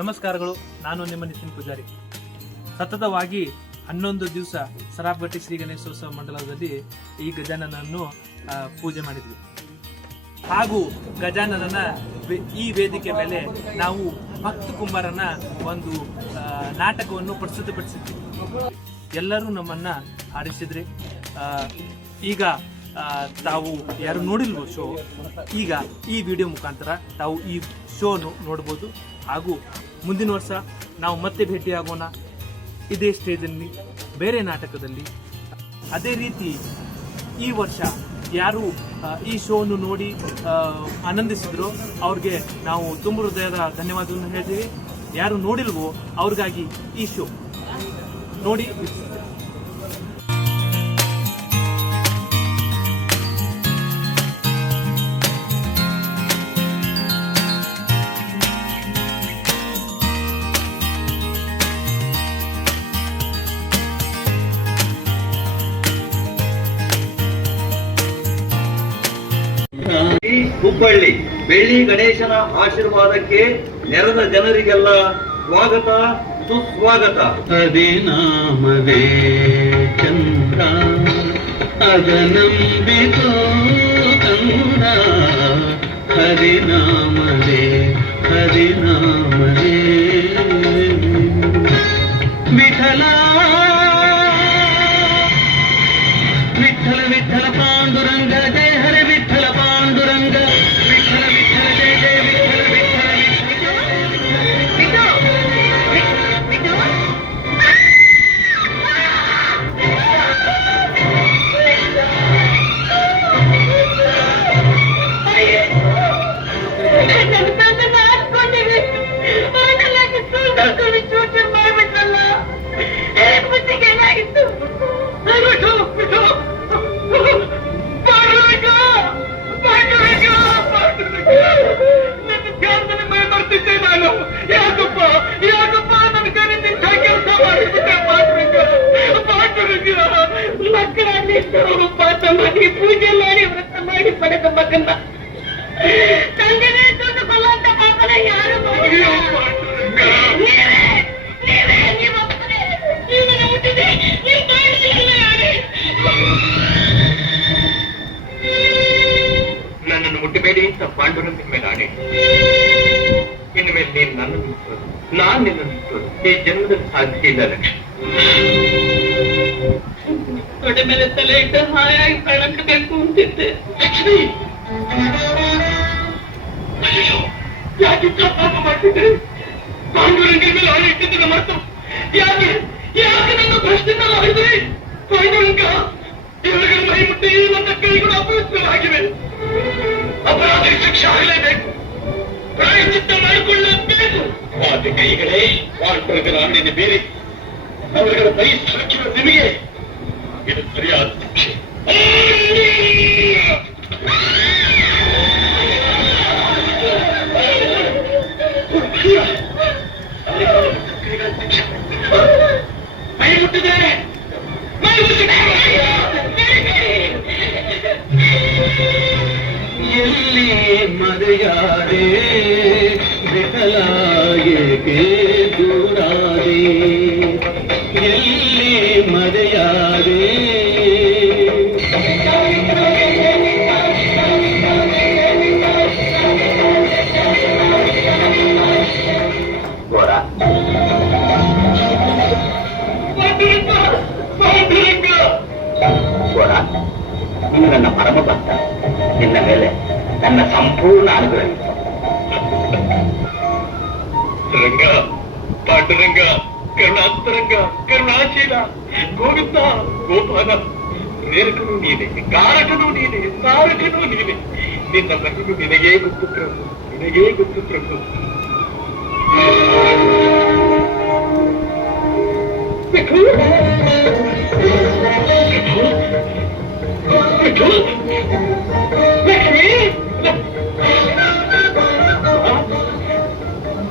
ನಮಸ್ಕಾರಗಳು. ನಾನು ನಿಮ್ಮ ನಿತಿನ್ ಪೂಜಾರಿ. ಸತತವಾಗಿ 11 ದಿವಸ ಸರಾಫಘಟ್ಟಿ ಶ್ರೀ ಗಣೇಶೋತ್ಸವ ಮಂಡಲದಲ್ಲಿ ಈ ಗಜಾನನನ್ನು ಪೂಜೆ ಮಾಡಿದ್ವಿ. ಹಾಗೂ ಗಜಾನನ ಈ ವೇದಿಕೆ ಮೇಲೆ ನಾವು ಭಕ್ತ ಕುಂಬಾರನ ಒಂದು ನಾಟಕವನ್ನು ಪ್ರಸ್ತುತಪಡಿಸಿದ್ವಿ. ಎಲ್ಲರೂ ನಮ್ಮನ್ನ ಆಡಿಸಿದ್ರಿ. ಈಗ ತಾವು ಯಾರು ನೋಡಿಲ್ವೋ ಶೋ, ಈಗ ಈ ವಿಡಿಯೋ ಮುಖಾಂತರ ತಾವು ಈ ಶೋನು ನೋಡ್ಬೋದು. ಹಾಗೂ ಮುಂದಿನ ವರ್ಷ ನಾವು ಮತ್ತೆ ಭೇಟಿಯಾಗೋಣ ಇದೇ ಸ್ಟೇಜಲ್ಲಿ, ಬೇರೆ ನಾಟಕದಲ್ಲಿ. ಅದೇ ರೀತಿ ಈ ವರ್ಷ ಯಾರು ಈ ಶೋನು ನೋಡಿ ಆನಂದಿಸಿದ್ರು ಅವ್ರಿಗೆ ನಾವು ತುಂಬ ಹೃದಯದ ಧನ್ಯವಾದವನ್ನು ಹೇಳ್ತೀವಿ. ಯಾರು ನೋಡಿಲ್ವೋ ಅವ್ರಿಗಾಗಿ ಈ ಶೋ ನೋಡಿ. ಹುಬ್ಬಳ್ಳಿ ಬೆಳ್ಳಿ ಗಣೇಶನ ಆಶೀರ್ವಾದಕ್ಕೆ ನೆರೆದ ಜನರಿಗೆಲ್ಲ ಸ್ವಾಗತ, ಸುಸ್ವಾಗತ. ಹರಿನಾಮವೇ ಚಂದ್ರ ಅದನಂಬಿತೋ ಕಂದ, ಹರಿನಾಮವೇ ಹರಿನಾಮವೇ ವಿಠಲ ವಿಠಲ ವಿಠಲ ಪಾಂಡುರಂಗ ಜಯ ಹರಿ ವಿಠಲ ಪಾಂಡುರಂಗ ವಿಠಲ ವಿಠಲ ಜಯ ಜಯ ವಿಠಲ ವಿಠಲ ಪೂಜೆ ಮಾಡಿ ವ್ರತ ಮಾಡಿ ಪಡೆದ ಮಗನ್ನ ತಂದೆನೇ ದುಡ್ಡು ಕೊಲ್ಲಂತ ಪಾಪನ ಯಾರು ನನ್ನನ್ನು ಮುಟ್ಟಬೇಡಿ ಅಂತ ಪಾಂಡುರಂಗನ ಮೇಲೆ ಆಣೆ. ಇನ್ನು ಮೇಲೆ ನೀನು ನನ್ನನ್ನು ಮುಟ್ಟೋದು, ನಾನು ನಿನ್ನನ್ನು ಮುಟ್ಟೋದು ಈ ಜನ್ಮದಲ್ಲಿ ಸಾಧ್ಯ ಇಲ್ಲ. ಲಕ್ಷ್ಮಿ ತೊಡೆ ಮೇಲೆ ತಲೆ ಇಟ್ಟು ಹಾಯಾಗಿ ಕಳಕಬೇಕು ಅಂತಿದ್ದೆ. ಲಕ್ಷ್ಮಿ ಅಯ್ಯೋ, ಯಾಕೆ ಪಾಪ ಮಾಡ್ತಿದ್ದೆ? ಪಾಂಡುರಂಗನ ಮೇಲೆ ಆಣೆ ಇಟ್ಟಿದ್ದ ಮರ್ತು ಯಾಕೆ ಯಾಕೆ ನನ್ನ ಪ್ರಶ್ನೆನ ಮಾಡಿದ್ರಿ? ಪಾಂಡುರಂಗ ಇವರಿಗೆ ಮೈ ಮುಟ್ಟಿ ನನ್ನ ಕೈಗಳು ಅಪವಿತ್ರವಾಗಿವೆ. ಅಪರಾಧಿಗೆ ಶಿಕ್ಷೆ ಆಗಲೇಬೇಕು, ಪ್ರಾಯಶ್ಚಿತ್ತ ಮಾಡಿಕೊಳ್ಳಬೇಕು. ಆದ ಕೈಗಳೇ ಪಾಂಡುರಂಗನ ಆಣೆಯನ್ನು ಬೇರೆ ಅವರುಗಳ ಬೈ ಸಾಕಿರುವ ನಿಮಗೆ ಇದು ಸರಿಯಾದ ಶಿಕ್ಷೆ. ಮೈ ಮುಟ್ಟಿದ್ದಾರೆ, ಮೈ ಮುಟ್ಟಿದ್ದಾರೆ. ಎಲ್ಲಿ ಮರೆಯಾದೆ ವಿಠಲ ಏಕೆ ದೂರಾದೆ, ಎಲ್ಲಿ ಮರೆಯಾದೆ. ಗೋರ ಗೋರ, ನೀನು ನನ್ನ ಪರಮ ಭಕ್ತ. ನಿನ್ನ ಮೇಲೆ ನನ್ನ ಸಂಪೂರ್ಣ ಅನುಗ್ರಹ. ರಂಗ, ಪಾಂಡುರಂಗ, ಕರುಣಾಂತರಂಗ, ಕರುಣಾಶೀಲ, ಗೋವಿಂದ, ಗೋಪಾಲ, ನೇರಕನೂ ನೀನೆ, ಕಾರಕನೂ ನೀನೆ, ತಾರಕನೂ ನೀನೆ. ನಿನ್ನ ಮಹಿಮೆ ನಿನಗೇ ಗೊತ್ತು ಪ್ರಭು, ನಿನಗೇ ಗೊತ್ತು ಪ್ರಭು.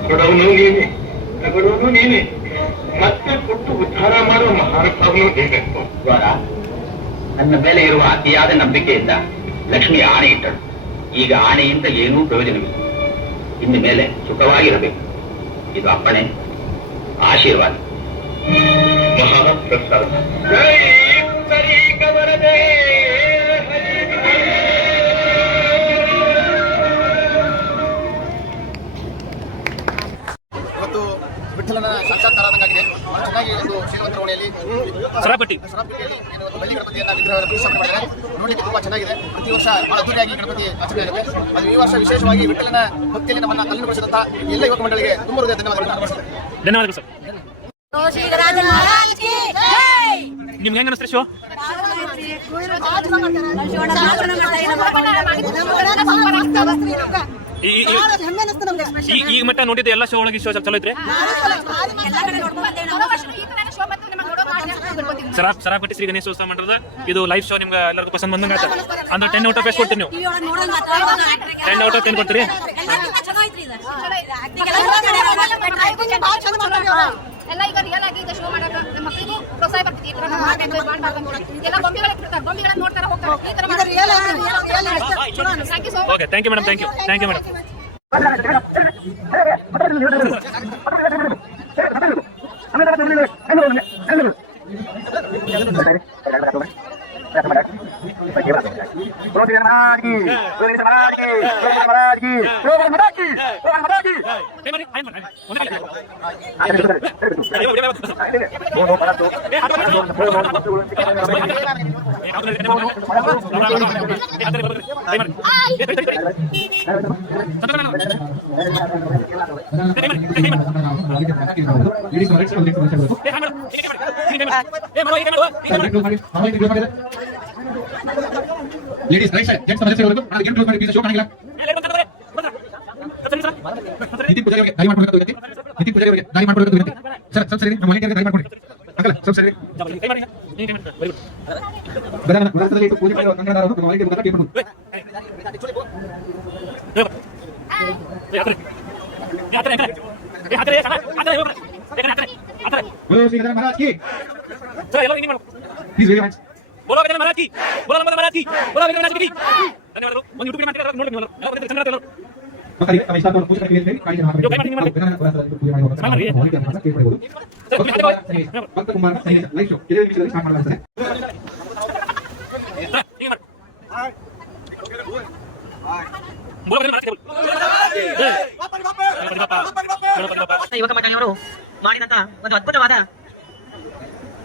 ಕೊಡವನು ನೀನೆ, ತಗೊಳ್ಳೋನು ನೀನೆ, ಮತ್ತೆ ಕೊಟ್ಟು ಉದ್ಧಾರ ಮಾಡುವ ಮಹಾನುಭಾವನು ನೀನೆ. ನನ್ನ ಮೇಲೆ ಇರುವ ಅತಿಯಾದ ನಂಬಿಕೆಯಿಂದ ಲಕ್ಷ್ಮಿ ಆಣೆ ಇಟ್ಟಳು. ಈಗ ಆಣೆಯಿಂದ ಏನೂ ಪ್ರಯೋಜನವಿಲ್ಲ. ಇನ್ನು ಮೇಲೆ ಸುಖವಾಗಿರಬೇಕು. ಇದು ಅಪ್ಪಣೆ, ಆಶೀರ್ವಾದ. ಮಹಾಪ್ರಸಾದ. ಜೈ ಪುಂಡರೀಕ ವರದೆ. ಇವತ್ತು ವಿಠ್ಠಲನ ಸಾಕ್ಷಾತ್ಕಾರವಾಗಿದೆ. ಚೆನ್ನಾಗಿ ಒಂದು ಶ್ರೀಮಂತರ ಓಣಿಯಲ್ಲಿ ಸರಾಪಟ್ಟಿಯಲ್ಲಿ ಏನು ಒಂದು ಬಲಿ ಗಣಪತಿಯನ್ನ ವಿಗ್ರಹ ಪ್ರತಿಷ್ಠಾಪನೆ ಮಾಡಿದ್ದಾರೆ. ನೋಡಲಿಕ್ಕೆ ತುಂಬಾ ಚೆನ್ನಾಗಿದೆ. ಪ್ರತಿ ವರ್ಷ ಬಹಳ ಅದ್ದೂರಿಯಾಗಿ ಗಣಪತಿ ಆಚರಣೆ ಆಗುತ್ತೆ. ಅದು ಈ ವರ್ಷ ವಿಶೇಷವಾಗಿ ವಿಠ್ಠಲನ ಭಕ್ತಿಯಲ್ಲಿ ನಮ್ಮನ್ನ ತಲ್ಲುಗೊಳಿಸಿದಂತಹ ಎಲ್ಲ ಯುವಕ ಮಂಡಳಿಗೆ ತುಂಬ ಹೃದಯ ಧನ್ಯವಾದಗಳು ಸರ್. ನಿಮ್ಗೆ ಹೆಂಗ ಅನಿಸ್ತ್ರಿ ಶೋ? ಈಗ ಮಟ್ಟ ನೋಡಿದ್ದು ಎಲ್ಲ ಶೋ ಒಳಗೆ ಶೋ ಚಲೋ ಐತ್ರಿ. ಸರಾಪಟ್ಟಿ ಶ್ರೀ ಗಣೇಶೋತ್ಸವ ಮಂಡಲದ ಇದು ಲೈವ್ ಶೋ ನಿಮ್ಗೆ ಎಲ್ಲರಿಗೂ ಪಸಂದ್ ಬಂದಂಗ ಆಯ್ತು ಅಂದ್ರೆ 10 ಔಟ್ ಆಫ್ ಎಷ್ಟು ಕೊಡ್ತೀರಿ ನೀವು? 10 ಔಟ್ ಆಫ್ 10 ಕೊಡ್ತೀರಿ. ಎಲ್ಲ ಈಗ ರಿಯಲ್ ಆಗಿ ಶೋ ಮಾಡಕ ಮಕ್ಕಳಿಗೂ ಪ್ರೋತ್ಸಾಹ ಬರ್ತೈತಿ. ಎಲ್ಲ ಗೊಂಬೆಗಳನ್ನ ನೋಡ್ತಾರ ಹೋಗ್ತಾರೆ. ಈ ತರ okay, thank you madam. Thank you madam. Ladies right side gents ಮಧ್ಯೆ ಸೇರಬೇಕು. ನಾನು ಗೇಮ್ ಕ್ಲೋಸ್ ಮಾಡಿ ಶೋ ಕಾಣಿಲ್ಲ. ನಿತಿನ್ ಪೂಜಾರಿ ಅವರಿಗೆ ದಾರಿ ಮಾಡ್ಕೊಡಬೇಕು. ನಿತಿನ್ ಪೂಜಾರಿ ಅವರಿಗೆ ದಾರಿ ಮಾಡ್ಕೊಡಬೇಕು. ಸರ್ ಸರ್ ಸರಿ, ನಮ್ಮ ಮನೆಗೆ ದಾರಿ ಮಾಡ್ಕೊಡಿ. ಆಗಲ್ಲ ಸರ್ ಸರಿ. ಗದನ ಗುರುತದಲ್ಲಿ ಇಟ್ಟು ಪೂಜೆ ಮಾಡುವ ಕಂಗಡಾರರು ನಮ್ಮ ಮನೆಗೆ ಬಂದಾಗ ಟೀಮ್ ಮಾಡ್ಬೋದು. बोलो श्री गजानन महाराज की प्लीज वेरी मच बोलो गजानन महाराज की, बोलो नमो महाराज की, बोलो विघ्नविनाशक की. ಧನ್ಯವಾದಗಳು. ಒಂದು ಯೂಟ್ಯೂಬ್ ಮಾಡ್ತೀರಾ ನೋಡಿ ನೀವು ಎಲ್ಲ ಚಂದ್ರ ತಗೊಳ್ಳಿ. ಮಕ್ಕಳಿಗೆ ನಮ್ಮ ಇಷ್ಟ ಪೂಜೆ ಕರೆಯುತ್ತೇವೆ. ಕಾಯಿ ಮಾಡಬೇಕು. ಗಜಾನನ ಪೂಜೆ ಮಾಡುವಾಗ ಮೌಲಿಕ ಅಂತ ಕೇಳಬಹುದು. ಭಕ್ತ ಕುಮಾರ ಲೈವ್ ಶೋ ಇದೇ ನಿಮಿಷದಲ್ಲಿ ಸ್ಟಾರ್ಟ್ ಮಾಡಲಾಗುತ್ತದೆ. ಯುವಕ ಮಂಡಳಿಯವರು ಮಾಡಿದಂತ ಒಂದು ಅದ್ಭುತವಾದ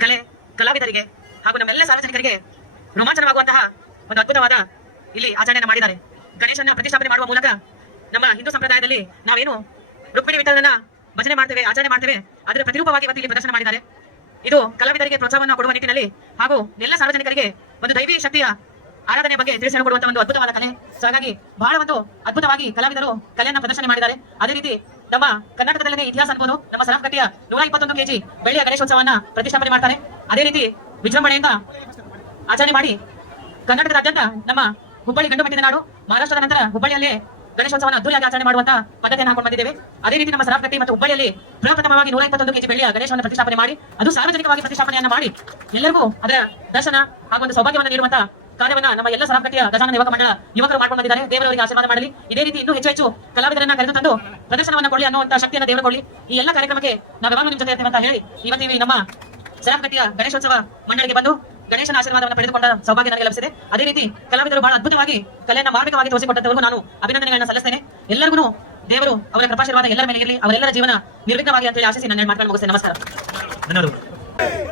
ಕಲೆ ಕಲಾವಿದರಿಗೆ ಹಾಗೂ ನಮ್ಮೆಲ್ಲ ಸಾರ್ವಜನಿಕರಿಗೆ ರೋಮಾಂಚನವಾಗುವಂತಹ ಒಂದು ಅದ್ಭುತವಾದ ಇಲ್ಲಿ ಆಚರಣೆಯನ್ನು ಮಾಡಿದ್ದಾರೆ. ಗಣೇಶನ ಪ್ರತಿಷ್ಠಾಪನೆ ಮಾಡುವ ಮೂಲಕ ನಮ್ಮ ಹಿಂದೂ ಸಂಪ್ರದಾಯದಲ್ಲಿ ನಾವೇನು ರುಕ್ಮಿಣಿ ವಿಠಲನ ಭಜನೆ ಮಾಡ್ತೇವೆ, ಆಚರಣೆ ಮಾಡ್ತೇವೆ, ಅದರ ಪ್ರತಿರೂಪವಾಗಿ ಇವತ್ತು ಇಲ್ಲಿ ಪ್ರದರ್ಶನ ಮಾಡಿದ್ದಾರೆ. ಇದು ಕಲಾವಿದರಿಗೆ ಪ್ರೋತ್ಸಾಹವನ್ನು ಕೊಡುವ ನಿಟ್ಟಿನಲ್ಲಿ ಹಾಗೂ ಎಲ್ಲ ಸಾರ್ವಜನಿಕರಿಗೆ ಒಂದು ದೈವಿ ಶಕ್ತಿಯ ಆರಾಧನೆ ಬಗ್ಗೆ ತಿಳಿಸಿ ಕೊಡುವಂತ ಒಂದು ಅದ್ಭುತವಾದ ಕಲೆ. ಸೊ ಹಾಗಾಗಿ ಬಹಳ ಒಂದು ಅದ್ಭುತವಾಗಿ ಕಲಾವಿದರು ಕಲೆಯನ್ನ ಪ್ರದರ್ಶನ ಮಾಡಿದ್ದಾರೆ. ಅದೇ ರೀತಿ ನಮ್ಮ ಕರ್ನಾಟಕದಲ್ಲೇ ಇತಿಹಾಸ ಅನ್ಬೋದು, ನಮ್ಮ ಸರಾಫಗಟ್ಟಿಯ 121 kg ಬೆಳ್ಳಿಯ ಗಣೇಶೋತ್ಸವನ್ನ ಪ್ರತಿಷ್ಠಾಪನೆ ಮಾಡ್ತಾರೆ. ಅದೇ ರೀತಿ ವಿಜೃಂಭಣೆಯಿಂದ ಆಚರಣೆ ಮಾಡಿ ಕರ್ನಾಟಕದಾದ್ಯಂತ ನಮ್ಮ ಹುಬ್ಬಳ್ಳಿ ಗಂಡು ಮೆಟ್ಟಿದ ನಾಡು, ಮಹಾರಾಷ್ಟ್ರದ ನಂತರ ಹುಬ್ಬಳ್ಳಿಯಲ್ಲೇ ಗಣೇಶೋತ್ಸವವನ್ನು ಅದ್ದೂರಿಯಾಗಿ ಆಚರಣೆ ಮಾಡುವಂತ ಪದ್ಧತಿಯನ್ನು ಹಾಕೊಂಡು ಬಂದಿದ್ದೇವೆ. ಅದೇ ರೀತಿ ನಮ್ಮ ಸರಾಫಗಟ್ಟಿ ಮತ್ತು ಹುಬ್ಬಳ್ಳಿಯಲ್ಲಿ ಪ್ರಪ್ರಥಮವಾಗಿ 121 kg ಬೆಳ್ಳಿಯ ಗಣೇಶವನ್ನು ಪ್ರತಿಷ್ಠಾಪನೆ ಮಾಡಿ ಅದು ಸಾರ್ವಜನಿಕವಾಗಿ ಪ್ರತಿಷ್ಠಾಪನೆಯನ್ನ ಮಾಡಿ ಎಲ್ಲರಿಗೂ ಅದರ ದರ್ಶನ ಹಾಗೂ ಒಂದು ಸೌಭಾಗ್ಯವನ್ನು ನೀಡುವಂತ ಕಾರ್ಯವನ್ನ ನಮ್ಮ ಎಲ್ಲ ಸರಾಫಗಟ್ಟಿಯ ಗಜಾನನ ಯುವಕ ಮಂಡಳ ಯುವಕರು ಮಾಡ್ಕೊಂಡು ಬಂದಿದ್ದಾರೆ. ದೇವರವರಿಗೆ ಆಶೀರ್ವಾದ ಮಾಡಲಿ. ಇದೇ ರೀತಿ ಇನ್ನೂ ಹೆಚ್ಚು ಕಲಾವಿದರನ್ನ ಕರೆದು ತಂದು ಪ್ರದರ್ಶನವನ್ನು ಕೊಡಲಿ ಅನ್ನುವಂತ ಶಕ್ತಿಯನ್ನು ದೇವರು ಕೊಡಲಿ. ಈ ಎಲ್ಲ ಕಾರ್ಯಕ್ರಮಕ್ಕೆ ನಾವು ಯಾವಾಗಲೂ ನಿಮ್ಮ ಜೊತೆ ಇರ್ತೀವಿ ಅಂತ ಹೇಳಿ ಇವತ್ತು ನಮ್ಮ ಸರಾಫಗಟ್ಟಿಯ ಗಣೇಶೋತ್ಸವ ಮಂಡಳಿಗೆ ಬಂದು ಗಣೇಶನ ಆಶೀರ್ವಾದವನ್ನು ಪಡೆದುಕೊಂಡ ಸೌಭಾಗ್ಯ ನನಗೆ ಲಭಿಸಿದೆ. ಅದೇ ರೀತಿ ಕಲಾವಿದರು ಬಹಳ ಅದ್ಭುತವಾಗಿ ಕಲೆಯನ್ನು ಮಾರ್ಮಿಕವಾಗಿ ತೋರಿಸಿಕೊಟ್ಟವರಿಗೂ ನಾನು ಅಭಿನಂದನೆಗಳನ್ನು ಸಲ್ಲಿಸ್ತೇನೆ. ಎಲ್ಲರಿಗೂ ದೇವರು ಅವರ ಕೃಪಾಶೀರ್ವಾದ ಎಲ್ಲರ ಮೇಲೆ ಇರಲಿ, ಅವರೆಲ್ಲರ ಜೀವನ ನಿರ್ವಿಘ್ನವಾಗಿ ಅಂತ ಹೇಳಿ ಆಶಿಸಿ ನನ್ನ ಮಾತುಗಳನ್ನು ಮುಗಿಸ್ತೇನೆ. ನಮಸ್ಕಾರ. ಧನ್ಯವಾದಗಳು.